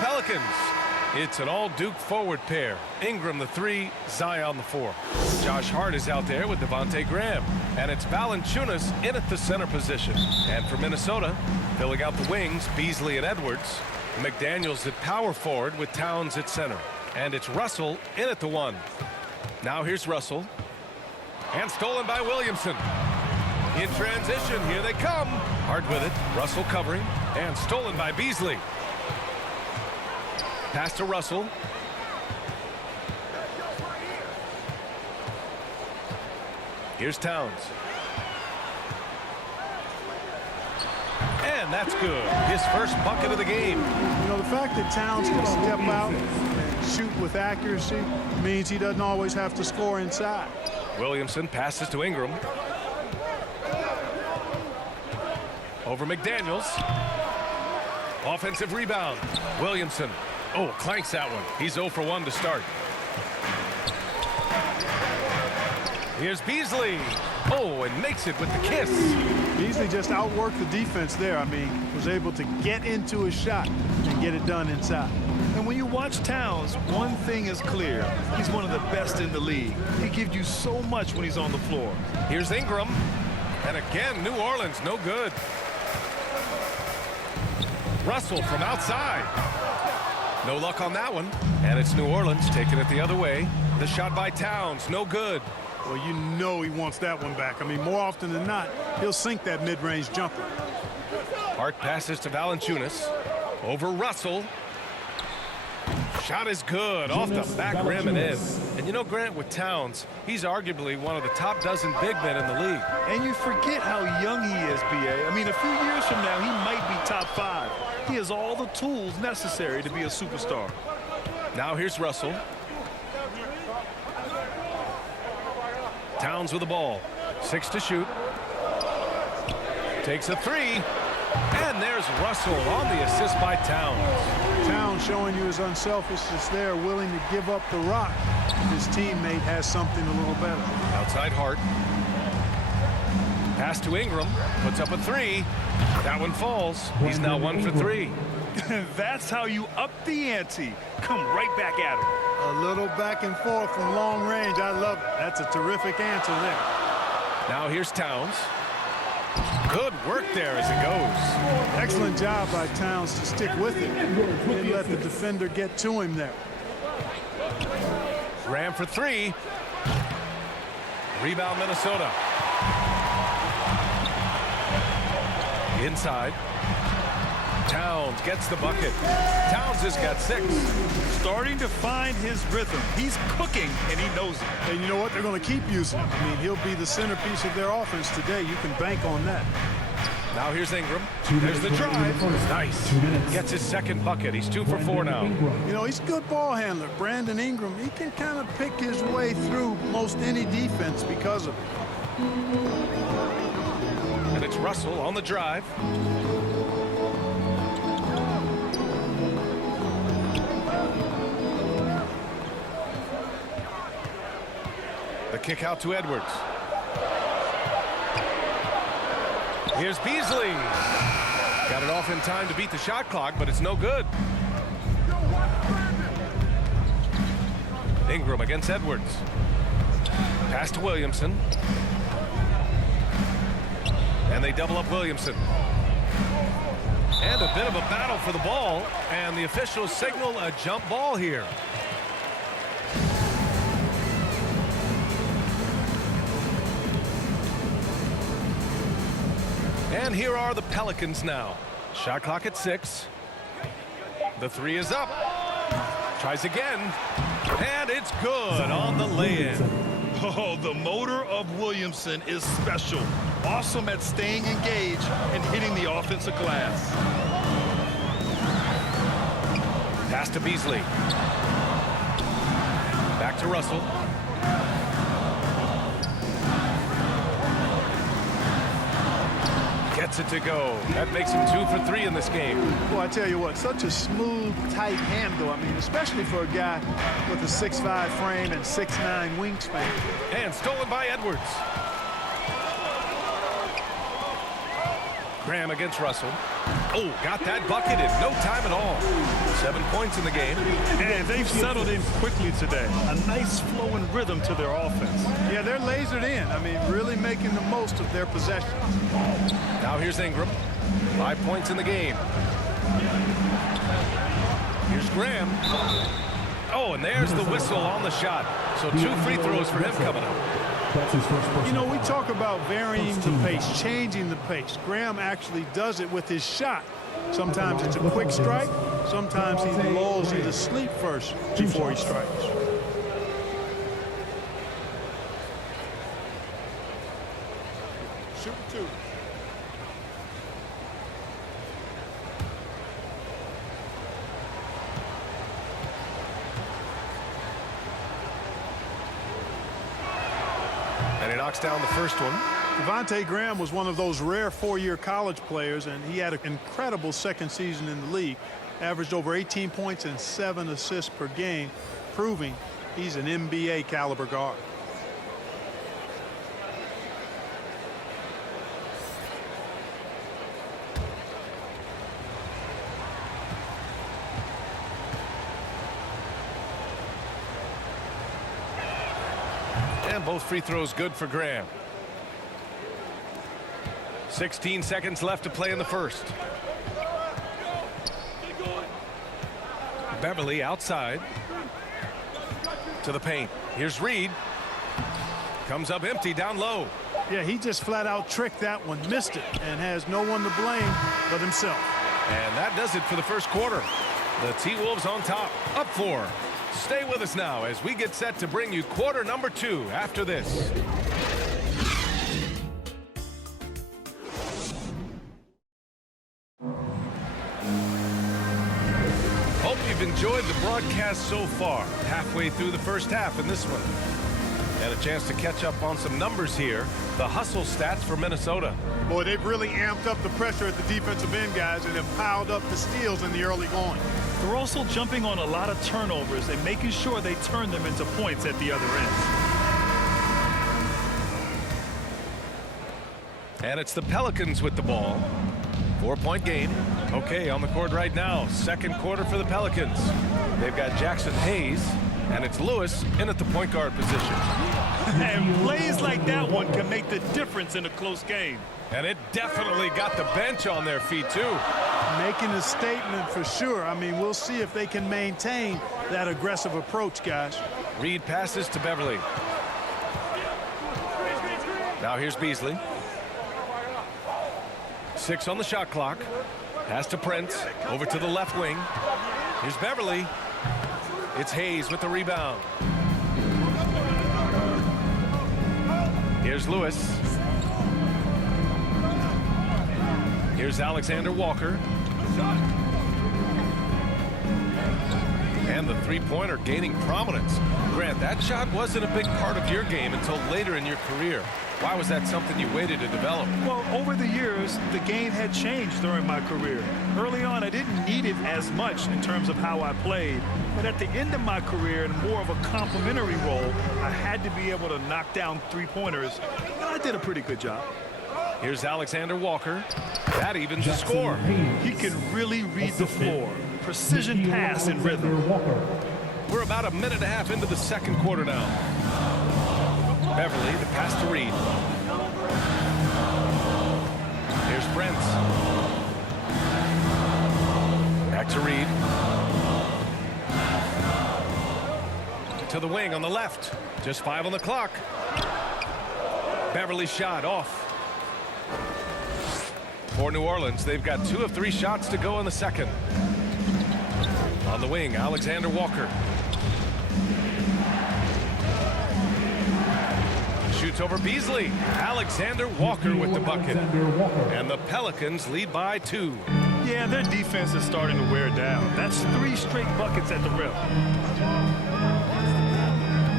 Pelicans. It's an all-Duke forward pair. Ingram the 3, Zion the 4. Josh Hart is out there with Devontae Graham. And it's Valanciunas in at the center position. And for Minnesota, filling out the wings, Beasley and Edwards. McDaniels at power forward with Towns at center. And it's Russell in at the 1. Now here's Russell. And stolen by Williamson. In transition, here they come. Hart with it. Russell covering. And stolen by Beasley. Pass to Russell. Here's Towns. And that's good. His first bucket of the game. You know, the fact that Towns can step out and shoot with accuracy means he doesn't always have to score inside. Williamson passes to Ingram. Over McDaniels. Offensive rebound. Williamson. Oh, clanks that one. He's 0 for 1 to start. Here's Beasley. Oh, and makes it with the kiss. Beasley just outworked the defense there. I mean, was able to get into his shot and get it done inside. And when you watch Towns, one thing is clear. He's one of the best in the league. He gives you so much when he's on the floor. Here's Ingram. And again, New Orleans, no good. Russell from outside. No luck on that one. And it's New Orleans taking it the other way. The shot by Towns, no good. Well, you know he wants that one back. I mean, more often than not, he'll sink that mid-range jumper. Hart passes to Valanciunas. Over Russell. Shot is good. Off the back rim and in. And you know, Grant, with Towns, he's arguably one of the top dozen big men in the league. And you forget how young he is, B.A. I mean, a few years from now, he might be top 5. He has all the tools necessary to be a superstar. Now here's Russell. Towns with the ball. 6 to shoot. Takes a 3. And there's Russell on the assist by Towns. Towns showing you his unselfishness there, willing to give up the rock. His teammate has something a little better. Outside Hart. Pass to Ingram. Puts up a 3. That one falls. He's now 1 for 3. That's how you up the ante. Come right back at him. A little back and forth from long range. I love it. That's a terrific answer there. Now here's Towns. Good work there as it goes. Excellent job by Towns to stick with it. Didn't let the defender get to him there. Ram for 3. Rebound Minnesota. Inside. Towns gets the bucket. Towns has got 6. Starting to find his rhythm. He's cooking, and he knows it. And you know what? They're going to keep using him. I mean, he'll be the centerpiece of their offense today. You can bank on that. Now here's Ingram. There's the drive. Nice. Gets his second bucket. He's 2 for 4 now. You know, he's a good ball handler. Brandon Ingram, he can kind of pick his way through most any defense because of it. And it's Russell on the drive. The kick out to Edwards. Here's Beasley. Got it off in time to beat the shot clock, but it's no good. Ingram against Edwards. Pass to Williamson. And they double up Williamson. And a bit of a battle for the ball. And the officials signal a jump ball here. And here are the Pelicans now. Shot clock at 6. The 3 is up. Tries again. And it's good on the lay-in. Oh, the motor of Williamson is special. Awesome at staying engaged and hitting the offensive glass. Pass to Beasley. Back to Russell. Gets it to go. That makes him 2 for 3 in this game. Well, I tell you what, such a smooth, tight handle. I mean, especially for a guy with a 6'5" frame and 6'9" wingspan. And stolen by Edwards. Graham against Russell. Oh, got that bucket in no time at all. 7 points in the game. And they've settled in quickly today. A nice flow and rhythm to their offense. Yeah, they're lasered in. I mean, really making the most of their possession. Now here's Ingram. 5 points in the game. Here's Graham. Oh, and there's the whistle on the shot. So 2 free throws for him coming up. You know, we talk about varying the pace, changing the pace. Graham actually does it with his shot. Sometimes it's a quick strike. Sometimes he lulls you to sleep first before he strikes. Shoot 2. And he knocks down the first one. Devontae Graham was one of those rare 4-year college players, and he had an incredible second season in the league. Averaged over 18 points and 7 assists per game, proving he's an NBA caliber guard. And both free throws good for Graham. 16 seconds left to play in the first. Beverly outside to the paint. Here's Reed. Comes up empty down low. Yeah, he just flat out tricked that one, missed it, and has no one to blame but himself. And that does it for the first quarter. The T-Wolves on top, up 4. Stay with us now as we get set to bring you quarter number 2 after this. Hope you've enjoyed the broadcast so far. Halfway through the first half in this one. And a chance to catch up on some numbers here. The hustle stats for Minnesota. Boy, they've really amped up the pressure at the defensive end, guys, and have piled up the steals in the early going. They're also jumping on a lot of turnovers and making sure they turn them into points at the other end. And it's the Pelicans with the ball. 4-point game. Okay, on the court right now. Second quarter for the Pelicans. They've got Jackson Hayes, and it's Lewis in at the point guard position. And plays like that one can make the difference in a close game. And it definitely got the bench on their feet, too. Making a statement for sure. I mean, we'll see if they can maintain that aggressive approach, guys. Reed passes to Beverly. Now here's Beasley. 6 on the shot clock. Pass to Prince. Over to the left wing. Here's Beverly. It's Hayes with the rebound. Here's Lewis. Here's Alexander Walker. And the three-pointer gaining prominence. Grant, that shot wasn't a big part of your game until later in your career. Why was that something you waited to develop? Well, over the years, the game had changed during my career. Early on, I didn't need it as much in terms of how I played. But at the end of my career, in more of a complementary role, I had to be able to knock down three-pointers. And I did a pretty good job. Here's Alexander Walker. That evens the score. He can really read the floor. Precision pass and rhythm. We're about a minute and a half into the second quarter now. Beverly, the pass to Reed. Here's Prince. Back to Reed. To the wing on the left. Just 5 on the clock. Beverly shot off. For New Orleans, they've got 2 of 3 shots to go in the second. On the wing, Alexander Walker. Shoots over Beasley. Alexander Walker with the bucket. And the Pelicans lead by 2. Yeah, their defense is starting to wear down. That's 3 straight buckets at the rim.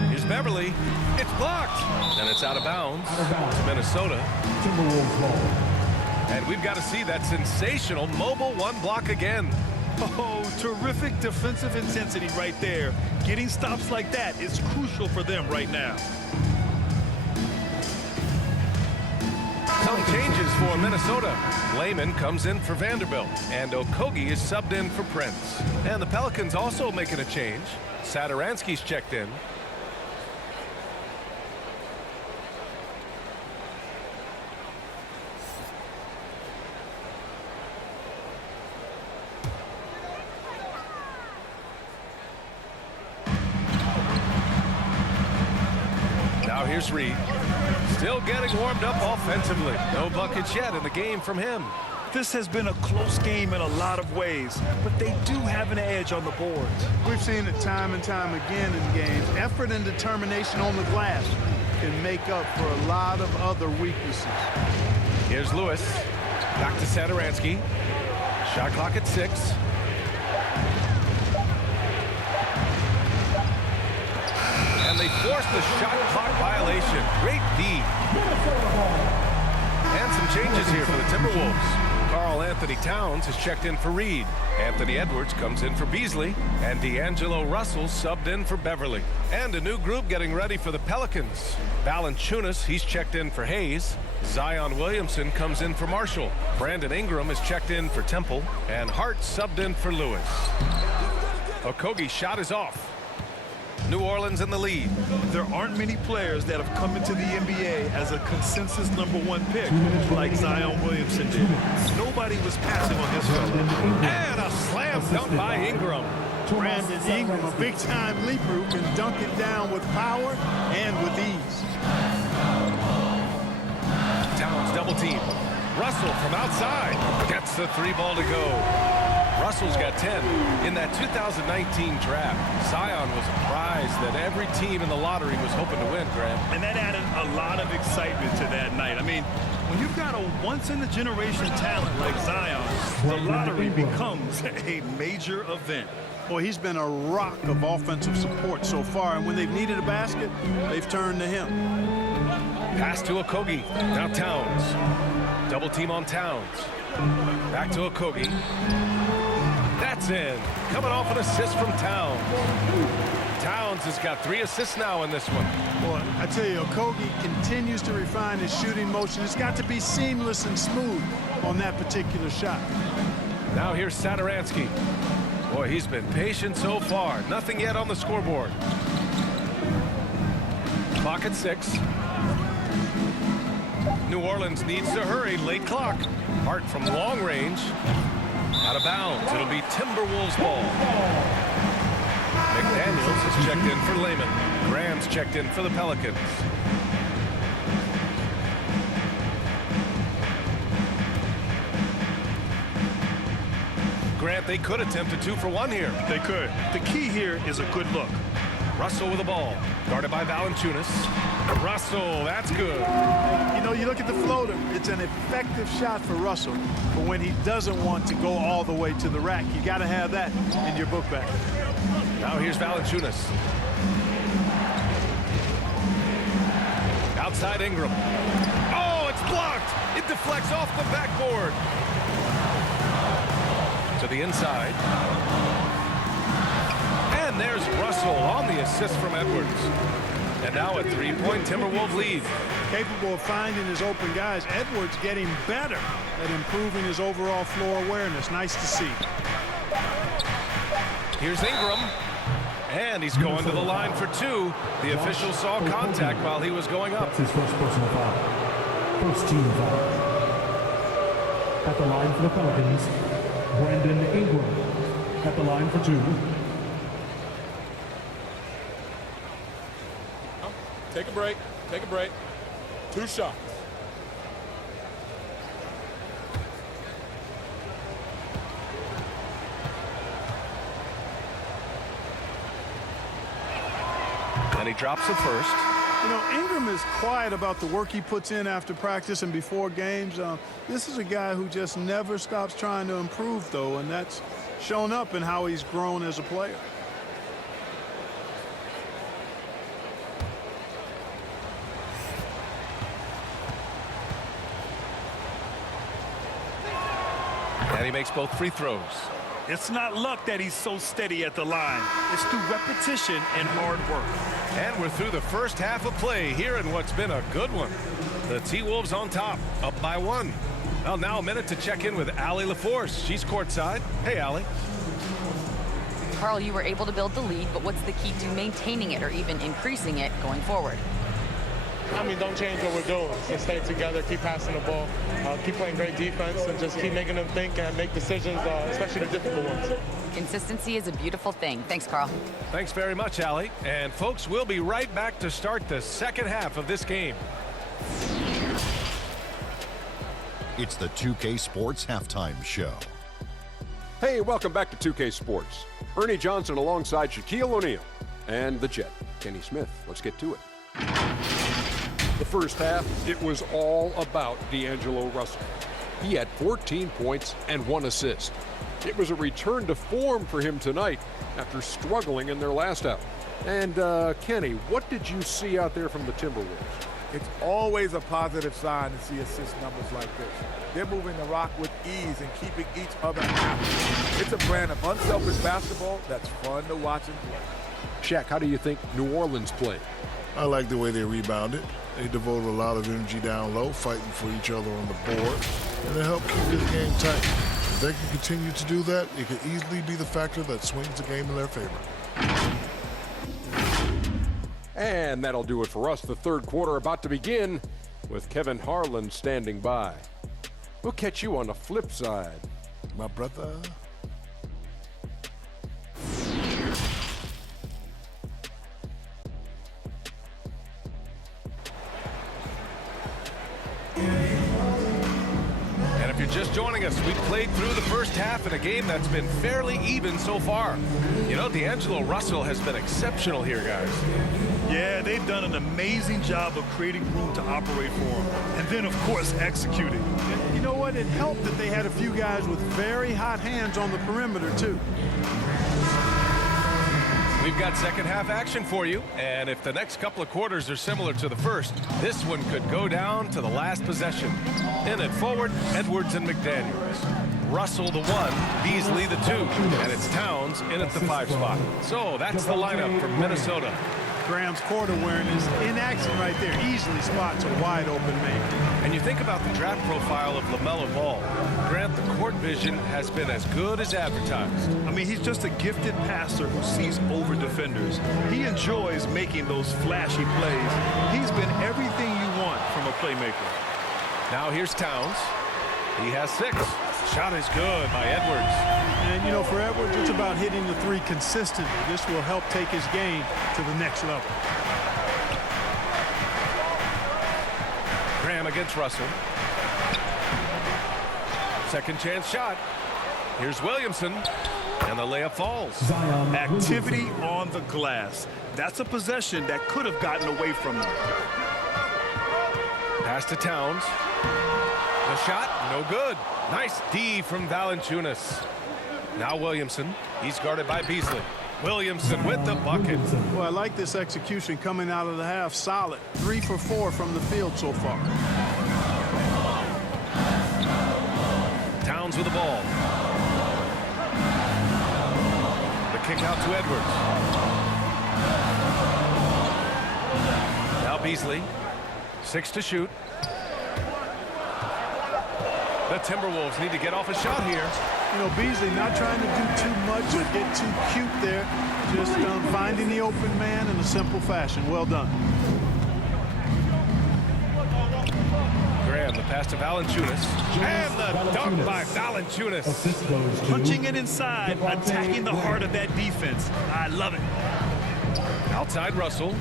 Here's Beverly. It's blocked. And it's out of bounds to Minnesota. Timberwolves ball. And we've got to see that sensational mobile 1 block again. Oh, terrific defensive intensity right there. Getting stops like that is crucial for them right now. some changes for Minnesota. Lehman comes in for Vanderbilt, and Okogie is subbed in for Prince. And the Pelicans also making a change. Satoransky's checked in. Now here's Reed. Still getting warmed up offensively. No buckets yet in the game from him. This has been a close game in a lot of ways, but they do have an edge on the boards. We've seen it time and time again in games. Effort and determination on the glass can make up for a lot of other weaknesses. Here's Lewis. Back to Satoransky. Shot clock at 6. And they force the shot clock violation. Great D. And some changes here for the Timberwolves. Karl Anthony Towns is checked in for Reed. Anthony Edwards comes in for Beasley. And D'Angelo Russell subbed in for Beverly. And a new group getting ready for the Pelicans. Valanciunas, he's checked in for Hayes. Zion Williamson comes in for Marshall. Brandon Ingram is checked in for Temple. And Hart subbed in for Lewis. Okogie's shot is off. New Orleans in the lead. There aren't many players that have come into the NBA as a consensus #1 pick like Zion Williamson did. Nobody was passing on this fella. And a slam dunk by Ingram. Brandon Ingram, a big-time leaper who can dunk it down with power and with ease. Towns double team. Russell from outside gets the 3 ball to go. Russell's got 10. In that 2019 draft, Zion was a prize that every team in the lottery was hoping to win, Grant. And that added a lot of excitement to that night. I mean, when you've got a once-in-a-generation talent like Zion, the lottery becomes a major event. Boy, he's been a rock of offensive support so far, and when they've needed a basket, they've turned to him. Pass to Okogie. Now Towns. Double team on Towns. Back to Okogie. That's in. Coming off an assist from Towns. Towns has got 3 assists now in this one. Boy, I tell you, Okogie continues to refine his shooting motion. It's got to be seamless and smooth on that particular shot. Now here's Satoransky. Boy, he's been patient so far. Nothing yet on the scoreboard. Clock at 6. New Orleans needs to hurry. Late clock. Hart from long range. Out of bounds. It'll be Timberwolves ball. McDaniels is checked in for Lehman. Graham's checked in for the Pelicans. Grant, they could attempt a 2-for-1 here. They could. The key here is a good look. Russell with the ball. Guarded by Valanciunas. Russell, that's good. You know, you look at the floater. It's an effective shot for Russell. But when he doesn't want to go all the way to the rack, you got to have that in your book bag. Now here's Valanciunas. Outside Ingram. Oh, it's blocked. It deflects off the backboard. To the inside. And there's Russell on the assist from Edwards. And now a 3-point Timberwolves lead. Capable of finding his open guys. Edwards getting better at improving his overall floor awareness. Nice to see. Here's Ingram. And he's going to the line for 2. The official saw contact while he was going up. That's his first personal foul. First team foul. At the line for the Pelicans, Brandon Ingram. At the line for 2. Take a break. Take a break. 2 shots. And he drops the first. You know, Ingram is quiet about the work he puts in after practice and before games. This is a guy who just never stops trying to improve, though, and that's shown up in how he's grown as a player. And he makes both free throws. It's not luck that he's so steady at the line. It's through repetition and hard work. And we're through the first half of play here in what's been a good one. The T-Wolves on top, up by 1. Well, now a minute to check in with Allie LaForce. She's courtside. Hey, Allie. Carl, you were able to build the lead, but what's the key to maintaining it or even increasing it going forward? I mean, don't change what we're doing. Just stay together, keep passing the ball, keep playing great defense, and just keep making them think and make decisions, especially the difficult ones. Consistency is a beautiful thing. Thanks, Carl. Thanks very much, Allie. And, folks, we'll be right back to start the second half of this game. It's the 2K Sports Halftime Show. Hey, welcome back to 2K Sports. Ernie Johnson alongside Shaquille O'Neal and the Jet, Kenny Smith. Let's get to it. The first half, it was all about D'Angelo Russell. He had 14 points and 1 assist. It was a return to form for him tonight after struggling in their last out. And, Kenny, what did you see out there from the Timberwolves? It's always a positive sign to see assist numbers like this. They're moving the rock with ease and keeping each other happy. It's a brand of unselfish basketball that's fun to watch and play. Shaq, how do you think New Orleans played? I like the way they rebounded. They devoted a lot of energy down low, fighting for each other on the board, and it helped keep this game tight. If they can continue to do that, it could easily be the factor that swings the game in their favor. And that'll do it for us. The third quarter about to begin with Kevin Harlan standing by. We'll catch you on the flip side. My brother. And if you're just joining us, we played through the first half in a game that's been fairly even so far. You know, D'Angelo Russell has been exceptional here, guys. Yeah, they've done an amazing job of creating room to operate for him. And then, of course, executing. And you know what? It helped that they had a few guys with very hot hands on the perimeter, too. We've got second half action for you, and if the next couple of quarters are similar to the first, this one could go down to the last possession. In it forward, Edwards and McDaniels. Russell the 1, Beasley the 2, and it's Towns in at the 5 spot. So that's the lineup for Minnesota. Graham's court awareness in action right there. Easily spots a wide open man. And you think about the draft profile of LaMelo Ball. Grant, the court vision has been as good as advertised. I mean, he's just a gifted passer who sees over defenders. He enjoys making those flashy plays. He's been everything you want from a playmaker. Now here's Towns. He has 6. Shot is good by Edwards. And, you know, for Edwards, it's about hitting the 3 consistently. This will help take his game to the next level. Graham against Russell. Second chance shot. Here's Williamson. And the layup falls. Activity on the glass. That's a possession that could have gotten away from them. Pass to Towns. The shot, no good. Nice D from Valanciunas. Now Williamson. He's guarded by Beasley. Williamson with the bucket. Well, I like this execution coming out of the half. Solid. 3 for 4 from the field so far. Towns with the ball. The kick out to Edwards. Now Beasley. 6 to shoot. The Timberwolves need to get off a shot here. You know, Beasley not trying to do too much or get too cute there. Just finding the open man in a simple fashion. Well done. Graham, the pass to Valanciunas. And the dunk by Valanciunas. Punching it inside, attacking the heart of that defense. I love it. Outside Russell.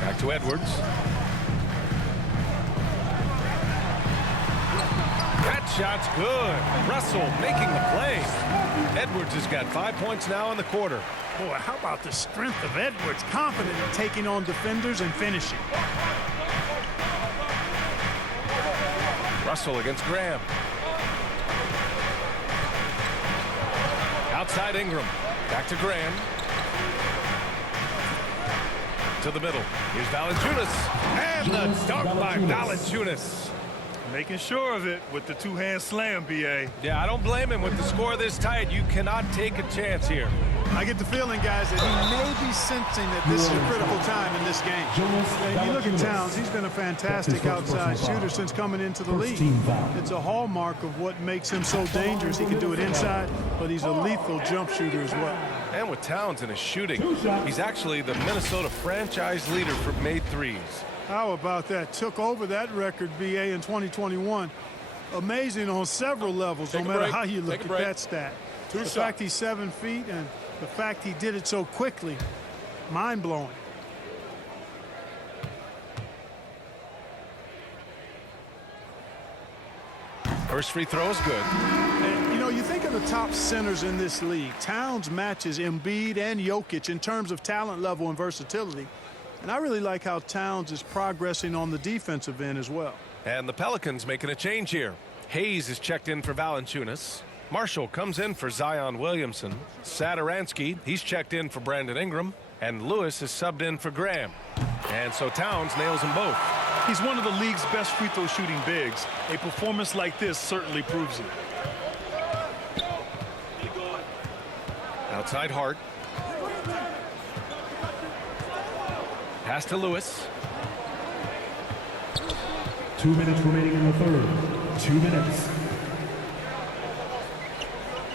Back to Edwards. That shot's good. Russell making the play. Edwards has got 5 points now in the quarter. Boy, how about the strength of Edwards? Confident in taking on defenders and finishing. Russell against Graham. Outside Ingram. Back to Graham. To the middle. Here's Valanciunas. And the dunk by Valanciunas. Making sure of it with the two-hand slam, B.A. Yeah, I don't blame him. With the score this tight, you cannot take a chance here. I get the feeling, guys, that he may be sensing that this is a critical time in this game. And you look at Towns, he's been a fantastic outside shooter since coming into the league. It's a hallmark of what makes him so dangerous. He can do it inside, but he's a lethal jump shooter as well. And with Towns in his shooting, he's actually the Minnesota franchise leader for made threes. How about that? Took over that record, BA, in 2021. Amazing on several levels, no matter how you look at that stat. The fact he's 7 feet and the fact he did it so quickly, mind-blowing. First free throw is good. And, you know, you think of the top centers in this league. Towns matches Embiid and Jokic in terms of talent level and versatility. And I really like how Towns is progressing on the defensive end as well. And the Pelicans making a change here. Hayes is checked in for Valanciunas. Marshall comes in for Zion Williamson. Satoransky, he's checked in for Brandon Ingram. And Lewis is subbed in for Graham. And so Towns nails them both. He's one of the league's best free throw shooting bigs. A performance like this certainly proves it. Outside Hart. Pass to Lewis. 2 minutes remaining in the third. 2 minutes.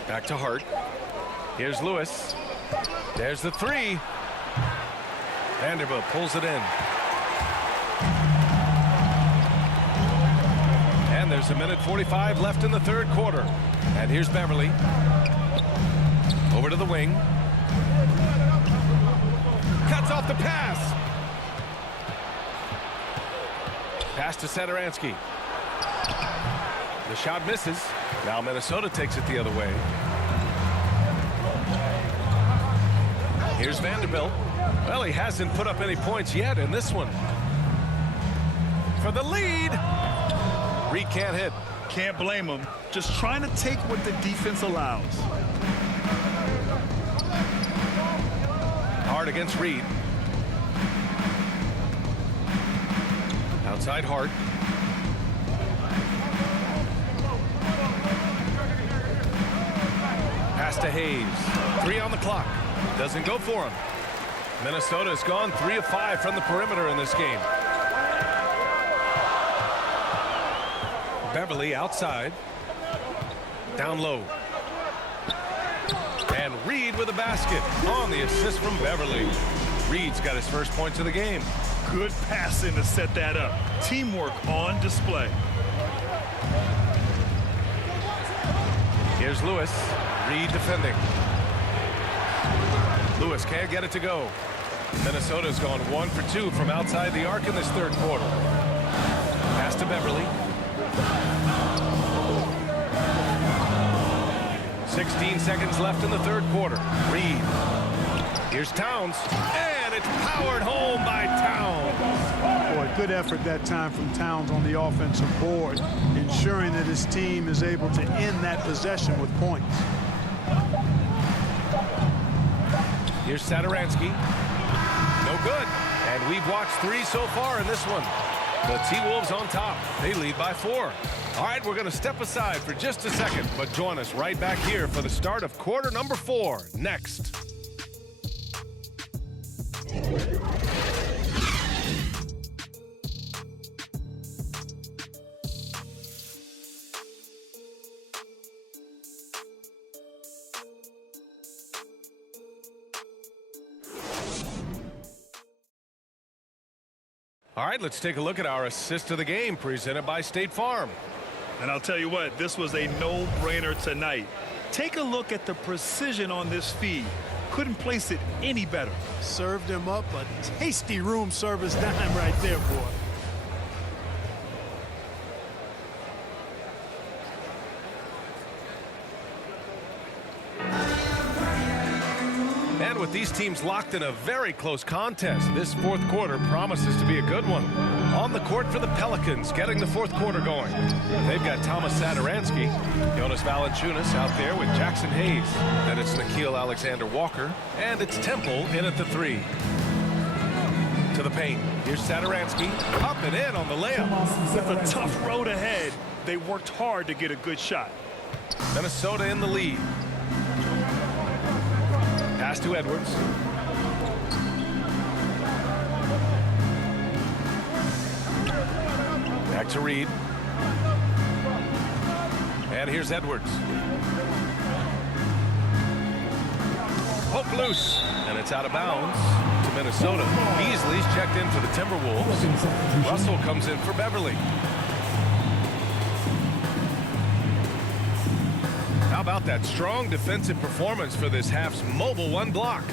Back to Hart. Here's Lewis. There's the three. Vanderbilt pulls it in. And there's 1:45 left in the third quarter. And here's Beverly. Over to the wing. Cuts off the pass. Pass to Satoransky. The shot misses. Now Minnesota takes it the other way. Here's Vanderbilt. Well, he hasn't put up any points yet in this one. For the lead. Reed can't hit. Can't blame him. Just trying to take what the defense allows. Hard against Reed. Outside Hart. Pass to Hayes. 3 on the clock. Doesn't go for him. Minnesota has gone 3 of 5 from the perimeter in this game. Beverly outside. Down low. And Reed with a basket on the assist from Beverly. Reed's got his first points of the game. Good passing to set that up. Teamwork on display. Here's Lewis. Reed defending. Lewis can't get it to go. Minnesota's gone 1 for 2 from outside the arc in this third quarter. Pass to Beverly. 16 seconds left in the third quarter. Reed. Here's Towns. And it's powered home by Towns. Boy, good effort that time from Towns on the offensive board, ensuring that his team is able to end that possession with points. Here's Satoransky. No good. And we've watched 3 so far in this one. The T-Wolves on top. They lead by 4. All right, we're going to step aside for just a second, but join us right back here for the start of quarter number 4 next. All right, let's take a look at our assist of the game presented by State Farm. And I'll tell you what, this was a no-brainer tonight. Take a look at the precision on this feed. Couldn't place it any better. Served him up a tasty room service dime right there, boy. And with these teams locked in a very close contest, this fourth quarter promises to be a good one. On the court for the Pelicans, getting the fourth quarter going. They've got Thomas Satoransky, Jonas Valanciunas out there with Jackson Hayes. Then it's Nickeil Alexander-Walker, and it's Temple in at the 3. To the paint. Here's Satoransky. Up and in on the layup. With a tough road ahead, they worked hard to get a good shot. Minnesota in the lead. Pass to Edwards. Back to Reed. And here's Edwards. Poke loose. And it's out of bounds to Minnesota. Beasley's checked in for the Timberwolves. Russell comes in for Beverly. How about that strong defensive performance for this half's mobile one block?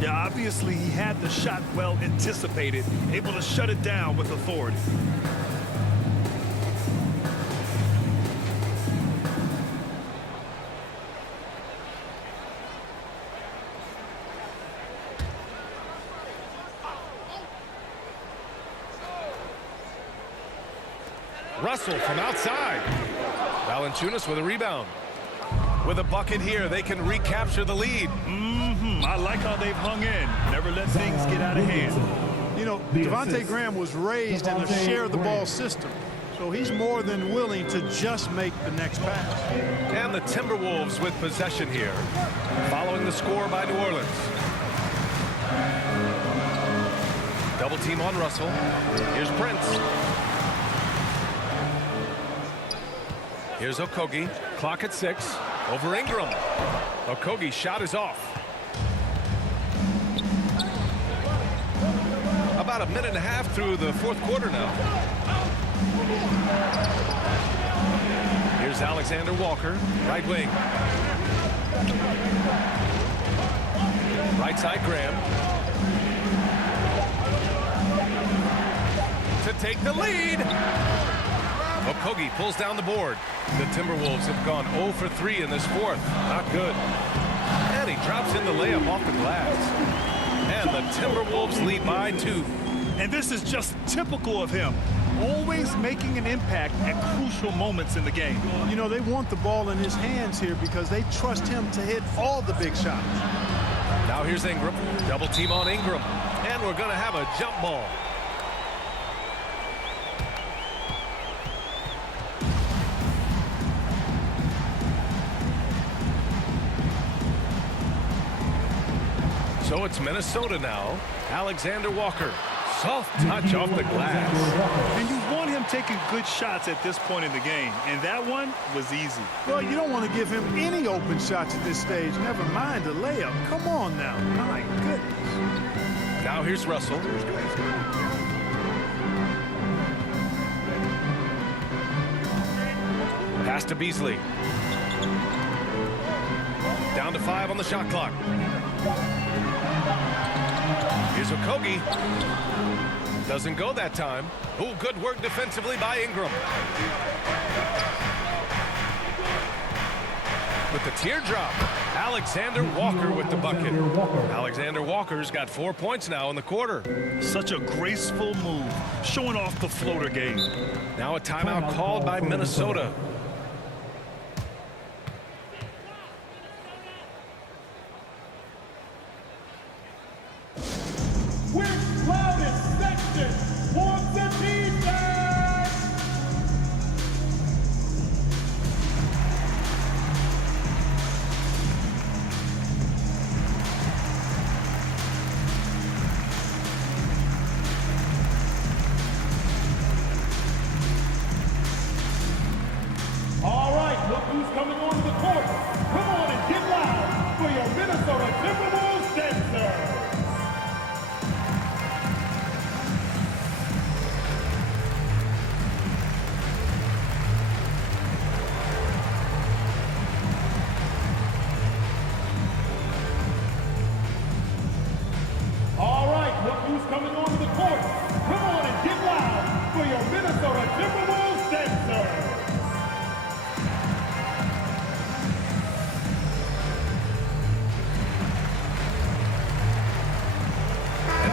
Yeah, obviously he had the shot well anticipated, able to shut it down with authority. Russell from outside. Valanciunas with a rebound. With a bucket here, they can recapture the lead. I like how they've hung in. Never let things get out of hand. You know, Devontae Graham was raised in a share-the-ball system, so he's more than willing to just make the next pass. And the Timberwolves with possession here, following the score by New Orleans. Double team on Russell. Here's Prince. Here's Okogie. Clock at 6. Over Ingram. Okogie's shot is off. About a minute and a half through the fourth quarter now. Here's Alexander Walker, right wing. Right side, Graham. To take the lead. Okogie pulls down the board. The Timberwolves have gone 0 for 3 in this fourth. Not good. And he drops in the layup off the glass. And the Timberwolves lead by 2. And this is just typical of him. Always making an impact at crucial moments in the game. You know, they want the ball in his hands here because they trust him to hit all the big shots. Now here's Ingram. Double team on Ingram. And we're going to have a jump ball. So it's Minnesota now. Alexander Walker. Soft touch off the glass. And you want him taking good shots at this point in the game. And that one was easy. Well, you don't want to give him any open shots at this stage. Never mind a layup. Come on now. My goodness. Now here's Russell. Pass to Beasley. Down to 5 on the shot clock. Here's Okogie. Doesn't go that time. Oh, good work defensively by Ingram. With the teardrop, Alexander Walker with the bucket. Alexander Walker's got 4 points now in the quarter. Such a graceful move, showing off the floater game. Now a timeout called by Minnesota.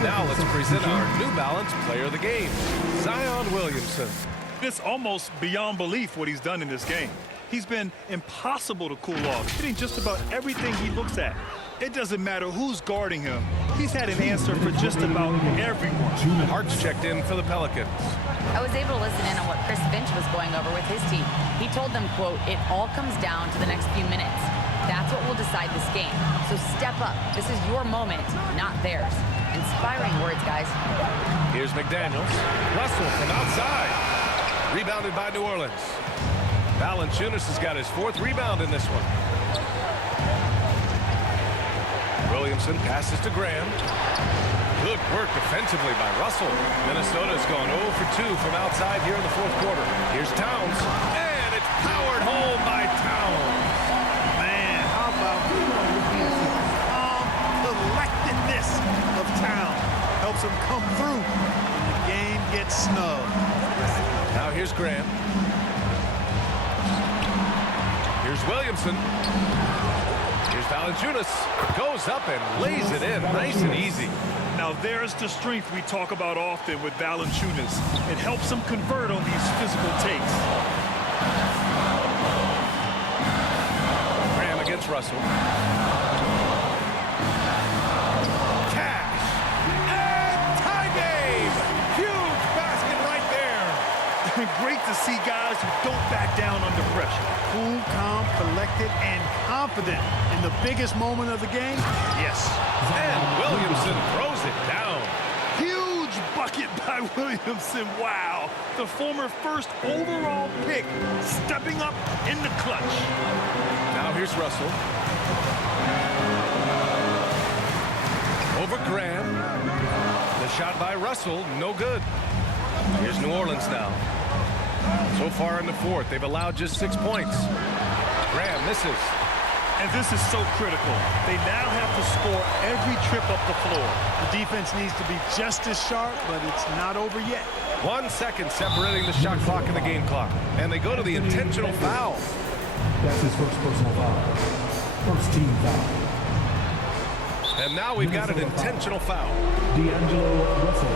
Now let's present our New Balance Player of the Game, Zion Williamson. It's almost beyond belief what he's done in this game. He's been impossible to cool off, hitting just about everything he looks at. It doesn't matter who's guarding him. He's had an answer for just about everyone. Hart's checked in for the Pelicans. I was able to listen in on what Chris Finch was going over with his team. He told them, quote, "It all comes down to the next few minutes. That's what will decide this game. So step up. This is your moment, not theirs." Inspiring words, guys. Here's McDaniels. Russell from outside. Rebounded by New Orleans. Valanciunas has got his 4th rebound in this one. Williamson passes to Graham. Good work defensively by Russell. Minnesota's gone 0 for 2 from outside here in the 4th quarter. Here's Towns. And it's powered home by Towns. Man, how about collectedness of Towns. Helps him come through when the game gets snubbed. Now here's Graham. Here's Williamson. Here's Valanciunas. Goes up and lays it in nice and easy. Now there's the strength we talk about often with Valanciunas. It helps him convert on these physical takes. Graham against Russell. Cash. And tie game. Huge basket right there. Great to see guys who don't back down under pressure. Cool, calm, collected, and confident in the biggest moment of the game. Yes. And Williamson throws it down. Huge bucket by Williamson. Wow. The former 1st overall pick stepping up in the clutch. Now here's Russell. Over Graham. The shot by Russell, no good. Here's New Orleans now. So far in the 4th, they've allowed just 6 points. Graham misses. And this is so critical. They now have to score every trip up the floor. The defense needs to be just as sharp, but it's not over yet. 1 second separating the shot clock and the game clock. And they go to the intentional foul. That's his first personal foul. First team foul. And now we've got an intentional foul. D'Angelo Russell.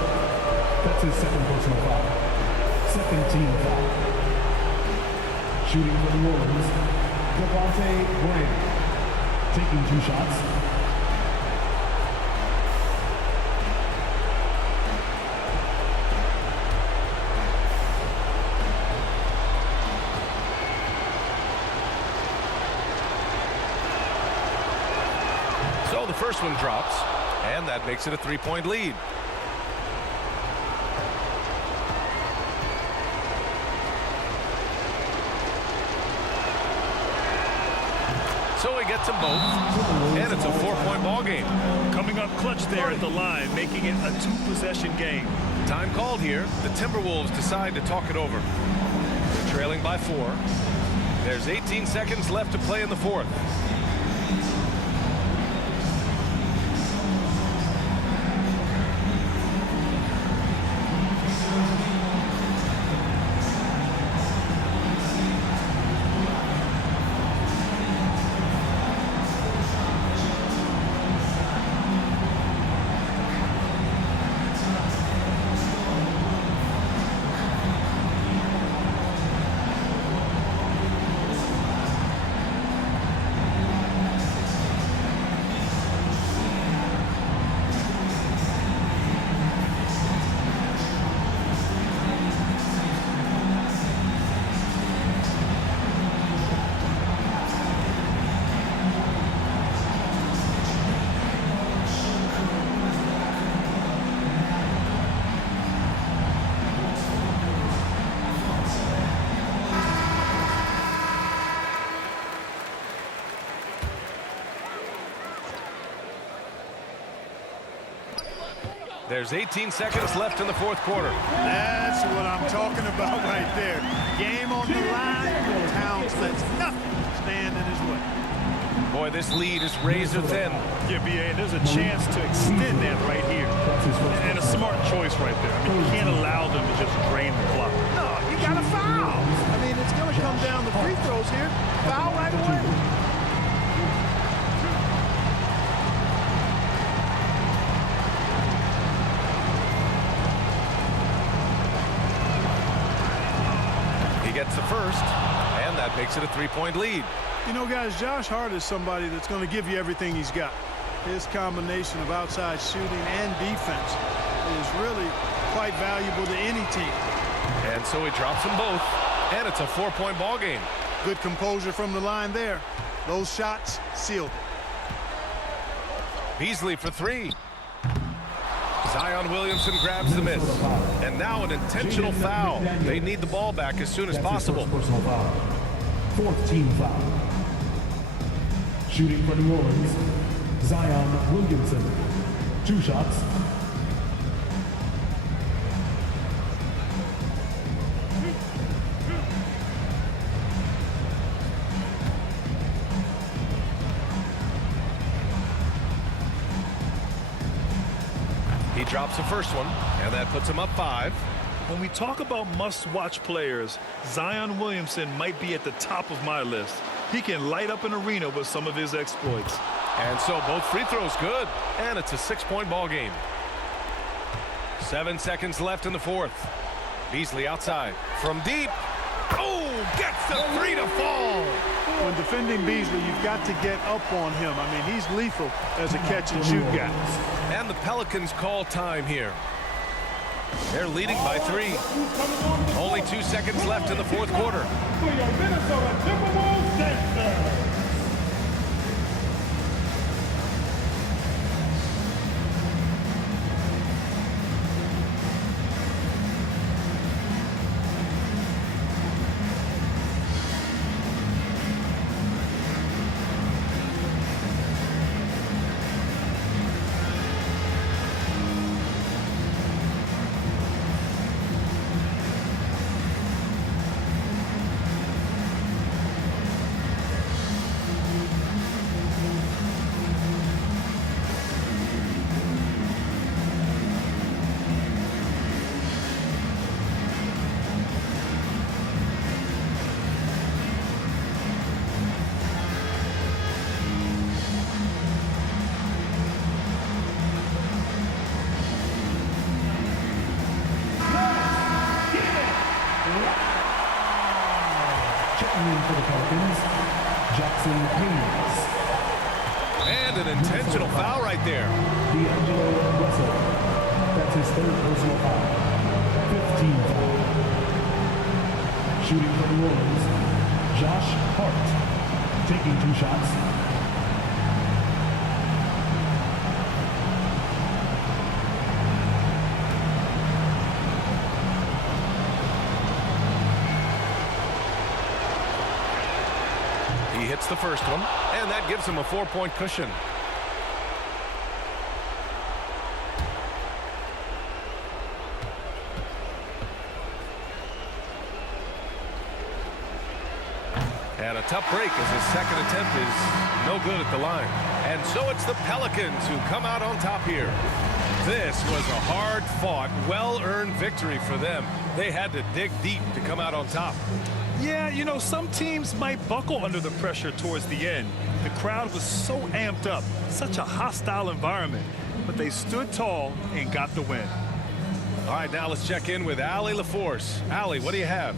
That's his 2nd personal foul. 2nd team foul. Shooting for the Orleans, Graham. Taking 2 shots. So the first one drops, and that makes it a 3-point lead. So he gets them both, and it's a 4-point ball game. Coming up clutch there at the line, making it a 2-possession game. Time called here. The Timberwolves decide to talk it over. They're trailing by 4. There's 18 seconds left to play in the 4th. There's 18 seconds left in the 4th quarter. That's what I'm talking about right there. Game on the line. Towns lets nothing stand in his way. Boy, this lead is razor thin. Yeah, BA, and there's a chance to extend that right here. And a smart choice right there. I mean, you can't allow them to just drain the clock. No, you got to foul. I mean, it's going to come down to free throws here. Foul right away. Gets the first, and that That makes it a 3-point lead. You know, guys, Josh Hart is somebody that's going to give you everything he's got. His combination of outside shooting and defense is really quite valuable to any team. And so he drops them both, and it's a 4-point ball game. Good composure from the line there. Those shots sealed it. Beasley for 3. Zion Williamson grabs the miss. And now an intentional foul. They need the ball back as soon as possible. Personal foul. 4th team foul. Shooting for New Orleans, Zion Williamson. 2 shots. He drops the first one, and that puts him up 5. When we talk about must-watch players, Zion Williamson might be at the top of my list. He can light up an arena with some of his exploits. And so both free throws good, and it's a 6-point ball game. 7 seconds left in the 4th. Beasley outside from deep. Oh, gets the 3 to fall. When defending Beasley, you've got to get up on him. I mean, he's lethal as a catch-and-shoot guy. And the Pelicans call time here. They're leading by 3. Only 2 seconds left in the 4th quarter. For your Minnesota Timberwolves Gangsters. For the Pelicans, Jackson Hayes. And an intentional foul right there. D'Angelo Russell. That's his 3rd personal foul. 15 foul. Shooting for New Orleans, Josh Hart. Taking 2 shots. He hits the first one, and that gives him a 4-point cushion. And a tough break as his second attempt is no good at the line. And so it's the Pelicans who come out on top here. This was a hard-fought, well-earned victory for them. They had to dig deep to come out on top. Yeah, you know, some teams might buckle under the pressure towards the end. The crowd was so amped up, such a hostile environment, but they stood tall and got the win. All right, now let's check in with Allie LaForce. Allie, what do you have?